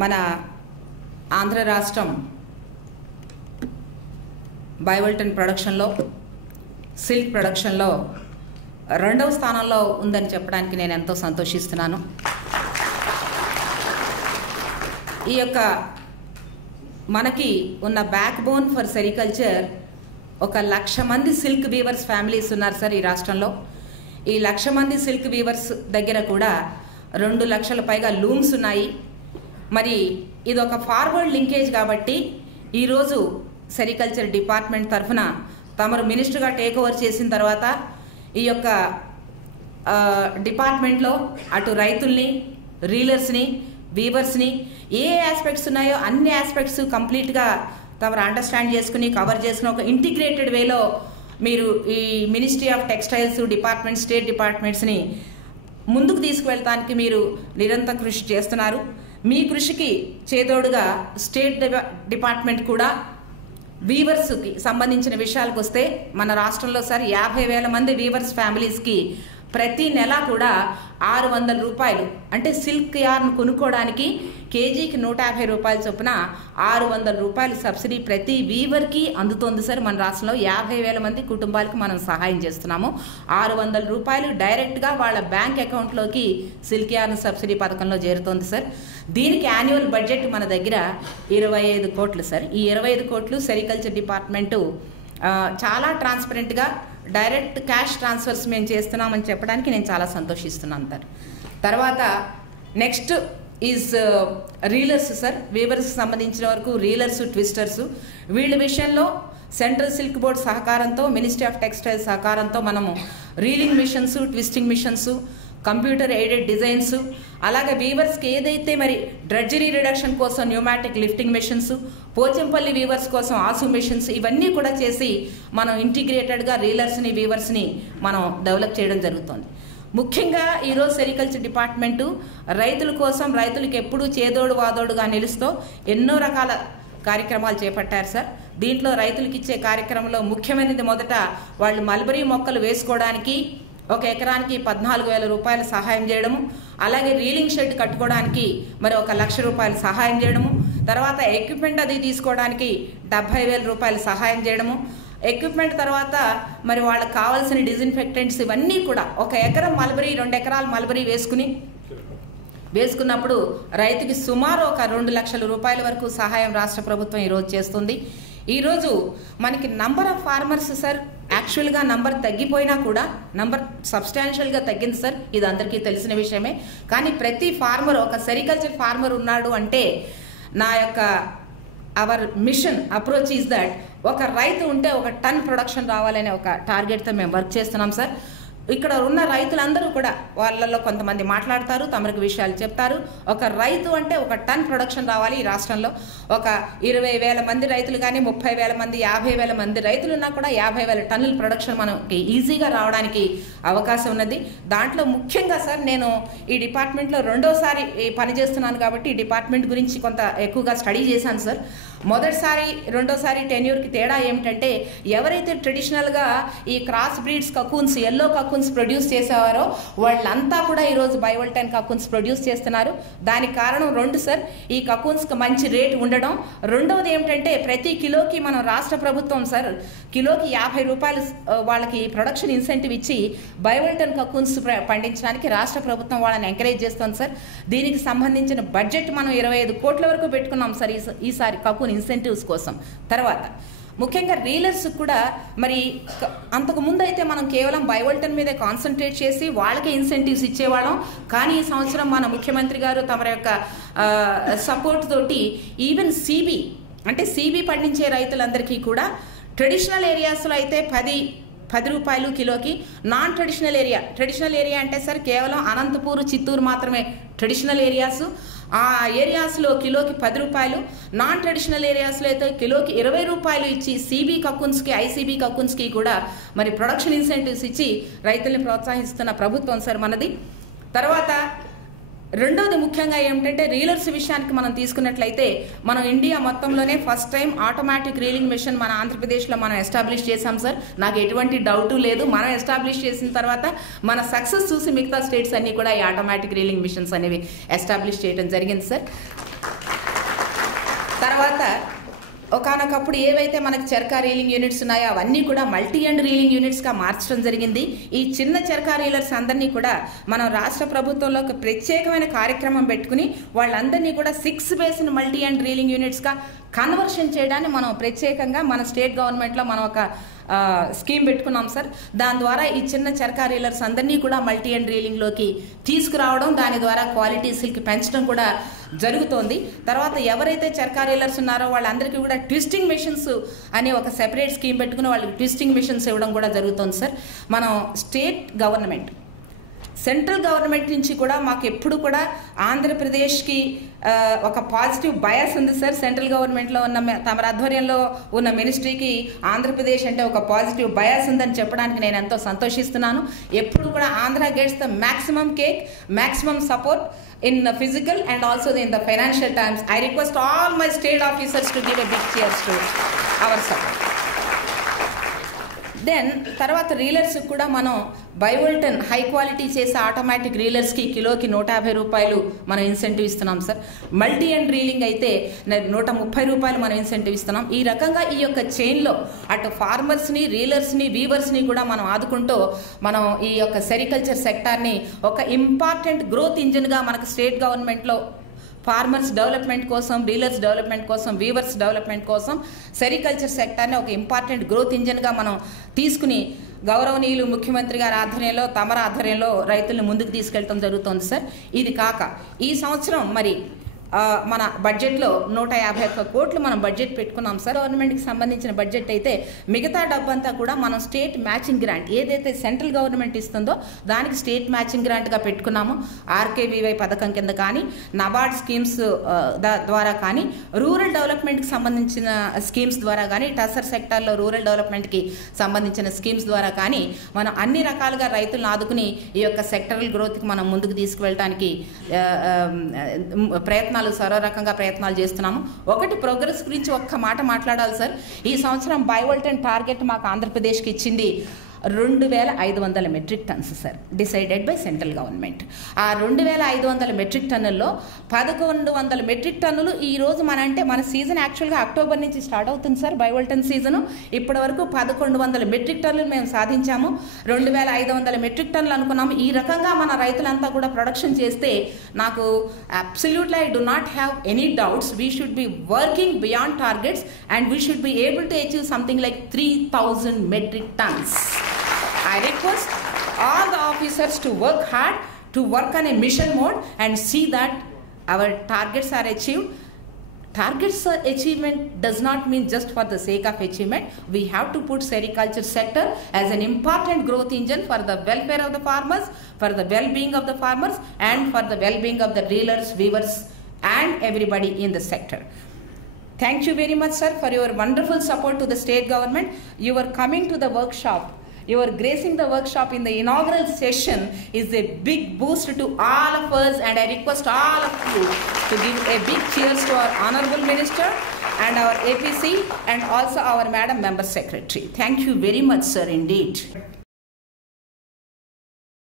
మన ఆంధ్ర రాష్ట్రం బైవల్టన్ ప్రొడక్షన్లో సిల్క్ ప్రొడక్షన్లో రెండవ స్థానంలో ఉందని చెప్పడానికి నేను ఎంతో సంతోషిస్తున్నాను. ఈ యొక్క మనకి ఉన్న బ్యాక్ బోన్ ఫర్ సెరికల్చర్ 1,00,000 మంది సిల్క్ వీవర్స్ ఫ్యామిలీస్ ఉన్నారు సార్ ఈ రాష్ట్రంలో. ఈ 1,00,000 మంది సిల్క్ వీవర్స్ దగ్గర కూడా 2 లక్షల పైగా లూమ్స్ ఉన్నాయి. మరి ఇది ఒక ఫార్వర్డ్ లింకేజ్ కాబట్టి ఈరోజు సెరికల్చర్ డిపార్ట్మెంట్ తరఫున తమరు మినిస్టర్గా టేక్ ఓవర్ చేసిన తర్వాత ఈ యొక్క డిపార్ట్మెంట్లో అటు రైతుల్ని, రీలర్స్ని, వీవర్స్ని ఏ ఆస్పెక్ట్స్ ఉన్నాయో అన్ని ఆస్పెక్ట్స్ కంప్లీట్గా తమరు అండర్స్టాండ్ చేసుకుని కవర్ చేసుకుని ఒక ఇంటిగ్రేటెడ్ వేలో మీరు ఈ ministry of textiles department, state డిపార్ట్మెంట్స్ని ముందుకు తీసుకువెళ్ళడానికి మీరు నిరంతర కృషి చేస్తున్నారు. మీ కృషికి చేదోడుగా స్టేట్ డిపార్ట్మెంట్ కూడా వీవర్స్కి సంబంధించిన విషయాలకు వస్తే మన రాష్ట్రంలో సార్ 50,000 మంది వీవర్స్ ఫ్యామిలీస్కి ప్రతి నెల కూడా 600 రూపాయలు అంటే సిల్క్ యార్న్ కొనుక్కోవడానికి కేజీకి 150 రూపాయల చొప్పున 600 రూపాయలు సబ్సిడీ ప్రతి వీవర్కి అందుతోంది సార్. మన రాష్ట్రంలో 50,000 మంది కుటుంబాలకు మనం సహాయం చేస్తున్నాము. 600 రూపాయలు డైరెక్ట్గా వాళ్ళ బ్యాంక్ అకౌంట్లోకి సిల్క్ యార్న్ సబ్సిడీ పథకంలో చేరుతోంది సార్. దీనికి యాన్యువల్ బడ్జెట్ మన దగ్గర 25 కోట్లు సార్. ఈ 25 కోట్లు సెరికల్చర్ డిపార్ట్మెంటు చాలా ట్రాన్స్పరెంట్గా డైరెక్ట్ క్యాష్ ట్రాన్స్ఫర్స్ మేము చేస్తున్నామని చెప్పడానికి నేను చాలా సంతోషిస్తున్నాను సార్. తర్వాత నెక్స్ట్ ఈజ్ రీలర్స్ సార్. వీవర్స్కి సంబంధించిన వరకు రీలర్స్, ట్విస్టర్స్ వీళ్ళ విషయంలో సెంట్రల్ సిల్క్ బోర్డ్ సహకారంతో, మినిస్ట్రీ ఆఫ్ టెక్స్టైల్స్ సహకారంతో మనము reeling machines, twisting machines, computer aided designs, అలాగే వీవర్స్కి ఏదైతే మరి డ్రెడ్జరీ రిడక్షన్ కోసం pneumatic lifting machines, Pochampalli weavers కోసం ఆసు మెషిన్స్ ఇవన్నీ కూడా చేసి మనం ఇంటిగ్రేటెడ్గా రీలర్స్ని, వీవర్స్ని మనం డెవలప్ చేయడం జరుగుతుంది. ముఖ్యంగా ఈరోజు సెరికల్చర్ డిపార్ట్మెంటు రైతుల కోసం, రైతులకు ఎప్పుడూ చేదోడు వాదోడుగా నిలుస్తూ ఎన్నో రకాల కార్యక్రమాలు చేపట్టారు సార్. దీంట్లో రైతులకు ఇచ్చే కార్యక్రమంలో ముఖ్యమైనది మొదట వాళ్ళు మల్బరీ మొక్కలు వేసుకోవడానికి 1 ఎకరానికి 14,000 రూపాయలు సహాయం చేయడము, అలాగే రీలింగ్ షెడ్ కట్టుకోవడానికి మరి 1,00,000 రూపాయలు సహాయం చేయడము, తర్వాత ఎక్విప్మెంట్ అది తీసుకోవడానికి 70,000 రూపాయలు సహాయం చేయడము, ఎక్విప్మెంట్ తర్వాత మరి వాళ్ళకి కావాల్సిన డిజిన్ఫెక్టెంట్స్ ఇవన్నీ కూడా 1 ఎకరం మల్బరీ, 2 ఎకరాలు మల్బరీ వేసుకున్నప్పుడు రైతుకి సుమారు 2 లక్షల రూపాయల వరకు సహాయం రాష్ట్ర ప్రభుత్వం ఈరోజు చేస్తుంది. ఈరోజు మనకి నంబర్ ఆఫ్ ఫార్మర్స్ సార్ యాక్చువల్గా నంబర్ తగ్గిపోయినా కూడా నంబర్ సబ్స్టాన్షియల్గా తగ్గింది సార్. ఇది అందరికీ తెలిసిన విషయమే. కానీ ప్రతి ఫార్మర్, ఒక సెరికల్చర్ ఫార్మర్ ఉన్నాడు అంటే నా యొక్క hour machine approach is that ఒక రైతు ఉంటే 1 టన్ ప్రొడక్షన్ రావాలనే ఒక టార్గెట్తో మేము వర్క్ చేస్తున్నాం సార్. ఇక్కడ ఉన్న రైతులందరూ కూడా వాళ్ళల్లో కొంతమంది మాట్లాడతారు, తమరికి విషయాలు చెప్తారు. ఒక రైతు అంటే 1 టన్ ప్రొడక్షన్ రావాలి. ఈ రాష్ట్రంలో ఒక 20,000 మంది రైతులు కానీ 30,000 మంది, 50,000 మంది రైతులు ఉన్నా కూడా 50,000 టన్నుల ప్రొడక్షన్ మనకి ఈజీగా రావడానికి అవకాశం ఉన్నది. దాంట్లో ముఖ్యంగా సార్ నేను ఈ డిపార్ట్మెంట్లో రెండోసారి పనిచేస్తున్నాను కాబట్టి ఈ డిపార్ట్మెంట్ గురించి కొంత ఎక్కువగా స్టడీ చేశాను సార్. మొదటిసారి, రెండోసారి టెన్యూర్కి తేడా ఏమిటంటే ఎవరైతే ట్రెడిషనల్గా ఈ cross breeds cocoons, yellow cocoons produce చేసేవారో వాళ్ళంతా కూడా ఈరోజు బైవల్టైన్ కకూన్స్ ప్రొడ్యూస్ చేస్తున్నారు. దానికి కారణం 2 సార్. ఈ కకూన్స్కి మంచి రేటు ఉండడం, రెండవది ఏమిటంటే ప్రతి కిలోకి మనం రాష్ట్ర ప్రభుత్వం సార్ కిలోకి 50 రూపాయలు వాళ్ళకి ప్రొడక్షన్ ఇన్సెంటివ్ ఇచ్చి బైవల్టైన్ కకూన్స్ పండించడానికి రాష్ట్ర ప్రభుత్వం వాళ్ళని ఎంకరేజ్ చేస్తుంది సార్. దీనికి సంబంధించిన బడ్జెట్ మనం 25 కోట్ల వరకు పెట్టుకున్నాం సార్ ఈసారి కకూన్ ఇన్సెంటివ్స్ కోసం. తర్వాత ముఖ్యంగా రీలర్స్ కూడా మరి అంతకుముందు అయితే మనం కేవలం బైవల్టన్ మీదే కాన్సన్ట్రేట్ చేసి వాళ్ళకే ఇన్సెంటివ్స్ ఇచ్చేవాళ్ళం. కానీ ఈ సంవత్సరం మన ముఖ్యమంత్రి గారు తమ యొక్క సపోర్ట్ తోటి ఈవెన్ సీబీ అంటే సీబీ పండించే రైతులందరికీ కూడా ట్రెడిషనల్ ఏరియాస్లో అయితే 10 రూపాయలు కిలోకి, నాన్ ట్రెడిషనల్ ఏరియా అంటే సార్ కేవలం అనంతపూర్, చిత్తూరు మాత్రమే ట్రెడిషనల్ ఏరియాస్. ఆ ఏరియాస్లో కిలోకి 10 రూపాయలు, నాన్ ట్రెడిషనల్ ఏరియాస్లో అయితే కిలోకి 20 రూపాయలు ఇచ్చి సీబీ కకూన్స్కి, ఐసీబీ కకూన్స్కి కూడా మరి ప్రొడక్షన్ ఇన్సెంటివ్స్ ఇచ్చి రైతుల్ని ప్రోత్సహిస్తున్న ప్రభుత్వం సార్ మనది. తర్వాత రెండోది ముఖ్యంగా ఏమిటంటే రీలర్స్ విషయానికి మనం తీసుకున్నట్లయితే మనం ఇండియా మొత్తంలోనే first time automatic reeling machine మన ఆంధ్రప్రదేశ్లో మనం ఎస్టాబ్లిష్ చేశాం సార్. నాకు ఎటువంటి డౌటు లేదు. మనం ఎస్టాబ్లిష్ చేసిన తర్వాత మన సక్సెస్ చూసి మిగతా స్టేట్స్ అన్నీ కూడా ఈ ఆటోమేటిక్ రీలింగ్ మిషన్స్ అనేవి ఎస్టాబ్లిష్ చేయడం జరిగింది సార్. తర్వాత ఒకానొకప్పుడు ఏవైతే మనకి చెరకా రీలింగ్ యూనిట్స్ ఉన్నాయో అవన్నీ కూడా మల్టీ ఎండ్ రీలింగ్ యూనిట్స్గా మార్చడం జరిగింది. ఈ చిన్న చెరకా రీలర్స్ అందరినీ కూడా మనం రాష్ట్ర ప్రభుత్వంలో ఒక ప్రత్యేకమైన కార్యక్రమం పెట్టుకుని వాళ్ళందరినీ కూడా 6 బేస్డ్ మల్టీ ఎండ్ రీలింగ్ యూనిట్స్గా కన్వర్షన్ చేయడాన్ని మనం ప్రత్యేకంగా మన స్టేట్ గవర్నమెంట్లో మనం ఒక స్కీమ్ పెట్టుకున్నాం సార్. దాని ద్వారా ఈ చిన్న చెరకా రీలర్స్ అందరినీ కూడా మల్టీ ఎండ్ రీలింగ్లోకి తీసుకురావడం, దాని ద్వారా క్వాలిటీ సిల్క్ పెంచడం కూడా జరుగుతోంది. తర్వాత ఎవరైతే చెరకా రీలర్స్ ఉన్నారో వాళ్ళందరికీ కూడా ట్విస్టింగ్ మెషిన్స్ అనే ఒక సెపరేట్ స్కీమ్ పెట్టుకుని వాళ్ళకి ట్విస్టింగ్ మెషిన్స్ ఇవ్వడం కూడా జరుగుతుంది సార్. మనం స్టేట్ గవర్నమెంట్, సెంట్రల్ గవర్నమెంట్ నుంచి కూడా మాకు ఎప్పుడు కూడా ఆంధ్రప్రదేశ్కి ఒక పాజిటివ్ బయాస్ ఉంది సార్. సెంట్రల్ గవర్నమెంట్లో ఉన్న తమ ఆధ్వర్యంలో ఉన్న మినిస్ట్రీకి ఆంధ్రప్రదేశ్ అంటే ఒక పాజిటివ్ బయాస్ ఉందని చెప్పడానికి నేను ఎంతో సంతోషిస్తున్నాను. ఎప్పుడు కూడా Andhra gets the maximum cake, maximum support in the physical and also in the financial terms. I request all my state officers to give a big cheers to our support. Then తర్వాత రీలర్స్ కూడా మనం బైవోల్టన్ హై క్వాలిటీ చేసే automatic రీలర్స్కి కిలోకి 150 రూపాయలు మనం incentive ఇస్తున్నాం సార్. మల్టీ అండ్ రీలింగ్ అయితే 130 రూపాయలు మనం ఇన్సెంటివ్ ఇస్తున్నాం. ఈ రకంగా ఈ యొక్క చైన్లో అటు ఫార్మర్స్ని, రీలర్స్ని, వీవర్స్ని కూడా మనం ఆదుకుంటూ మనం ఈ యొక్క సెరికల్చర్ సెక్టార్ని ఒక ఇంపార్టెంట్ గ్రోత్ ఇంజిన్గా మనకు స్టేట్ గవర్నమెంట్లో ఫార్మర్స్ డెవలప్మెంట్ కోసం, డీలర్స్ డెవలప్మెంట్ కోసం, వీవర్స్ డెవలప్మెంట్ కోసం సెరికల్చర్ సెక్టార్ని ఒక ఇంపార్టెంట్ గ్రోత్ ఇంజిన్గా మనం తీసుకుని గౌరవనీయులు ముఖ్యమంత్రి గారి ఆధ్వర్యంలో, తమర ఆధ్వర్యంలో రైతులను ముందుకు తీసుకెళ్ళడం జరుగుతుంది సార్. ఇది కాక ఈ సంవత్సరం మరి మన బడ్జెట్లో 151 కోట్లు మనం బడ్జెట్ పెట్టుకున్నాం సార్. గవర్నమెంట్కి సంబంధించిన బడ్జెట్ అయితే మిగతా డబ్బంతా కూడా మనం స్టేట్ మ్యాచింగ్ గ్రాంట్ ఏదైతే సెంట్రల్ గవర్నమెంట్ ఇస్తుందో దానికి స్టేట్ మ్యాచింగ్ గ్రాంట్గా పెట్టుకున్నాము. ఆర్కేవీవై పథకం కింద కానీ, నబార్డ్ స్కీమ్స్ ద్వారా కానీ, రూరల్ డెవలప్మెంట్కి సంబంధించిన స్కీమ్స్ ద్వారా కానీ, టసర్ సెక్టార్లో రూరల్ డెవలప్మెంట్కి సంబంధించిన స్కీమ్స్ ద్వారా కానీ మనం అన్ని రకాలుగా రైతులను ఆదుకుని ఈ యొక్క సెక్టరల్ గ్రోత్కి మనం ముందుకు తీసుకువెళ్ళడానికి సర్వరకంగా ప్రయత్నాలు చేస్తున్నాము. ఒకటి ప్రోగ్రెస్ గురించి ఒక్క మాట మాట్లాడాలి సార్. ఈ సంవత్సరం బైవోల్టన్ టార్గెట్ మాకు ఆంధ్రప్రదేశ్కి ఇచ్చింది 2500 metric tons sir, decided by central government. ఆ 2500 మెట్రిక్ టన్నుల్లో 1100 మెట్రిక్ టన్నులు ఈ రోజు మన సీజన్ యాక్చువల్గా అక్టోబర్ నుంచి స్టార్ట్ అవుతుంది సార్ బైవోల్టన్ సీజను. ఇప్పటి వరకు 1100 మెట్రిక్ టన్నులు మేము సాధించాము. 2500 మెట్రిక్ టన్నులు అనుకున్నాము. ఈ రకంగా మన రైతులంతా కూడా ప్రొడక్షన్ చేస్తే నాకు absolutely I do not have any doubts. We should be working beyond targets and we should be able to achieve something like 3000 metric tons. I request all the officers to work hard, to work on a mission mode and see that our targets are achieved. Targets achievement does not mean just for the sake of achievement. We have to put sericulture sector as an important growth engine for the welfare of the farmers, for the well-being of the farmers and for the well-being of the dealers, weavers and everybody in the sector. Thank you very much sir for your wonderful support to the state government. You are coming to the workshop. You are gracing the workshop in the inaugural session is a big boost to all of us, and I request all of you to give a big cheers to our Honorable Minister and our APC and also our Madam Member Secretary. Thank you very much sir indeed.